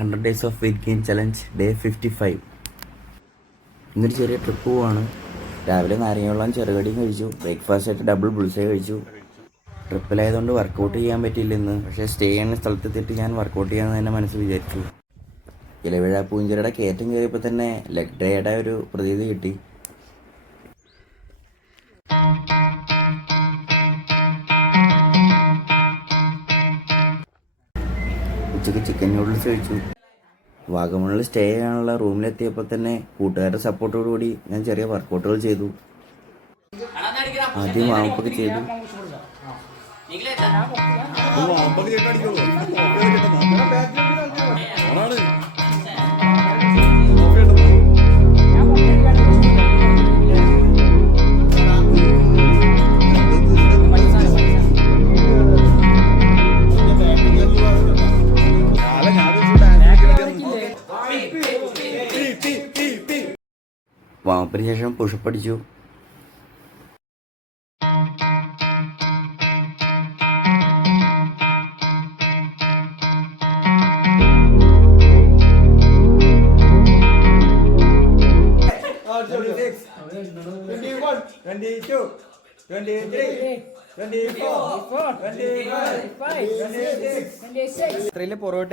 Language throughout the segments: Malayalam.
100 days of weight gain challenge day 55. ഇന്നൊരു ചെറിയ ട്രിപ്പ് പോവാണ്. രാവിലെ നാരങ്ങ ചെറുകടിയും കഴിച്ചു. ബ്രേക്ക്ഫാസ്റ്റ് ആയിട്ട് ഡബിൾ ബുൾസേ കഴിച്ചു. ട്രിപ്പിലായതുകൊണ്ട് വർക്കൗട്ട് ചെയ്യാൻ പറ്റില്ല ഇന്ന്. പക്ഷേ സ്റ്റേ ചെയ്യുന്ന സ്ഥലത്തെത്തിയിട്ട് ഞാൻ വർക്കൗട്ട് ചെയ്യാമെന്ന് തന്നെ മനസ്സ് വിചാരിച്ചു. ഇലവിഴ പൂഞ്ചിറയുടെ കയറ്റം കയറിയപ്പോൾ തന്നെ ലെഗ് ഡേയുടെ ഒരു പ്രതീതി കിട്ടി. ഉച്ചയ്ക്ക് ചിക്കൻ നൂഡിൽസ് കഴിച്ചു. വാഗമണിൽ സ്റ്റേ ചെയ്യാനുള്ള റൂമിലെത്തിയപ്പോൾ തന്നെ കൂട്ടുകാരുടെ സപ്പോർട്ടോടുകൂടി ഞാൻ ചെറിയ വർക്കൗട്ടുകൾ ചെയ്തു. ആദ്യം വാമപ്പൊക്കെ ചെയ്തു. വാമപ്പിന് ശേഷം പുഷപ്പ് അടിച്ചു.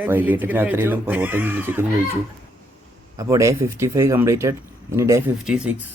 വൈകിട്ട് രാത്രിയിലും പൊറോട്ടയും ചില്ലി ചിക്കനും കഴിച്ചു. അപ്പോൾ ഡേ 55 കംപ്ലീറ്റഡ്. ഇനി ഡേ 56.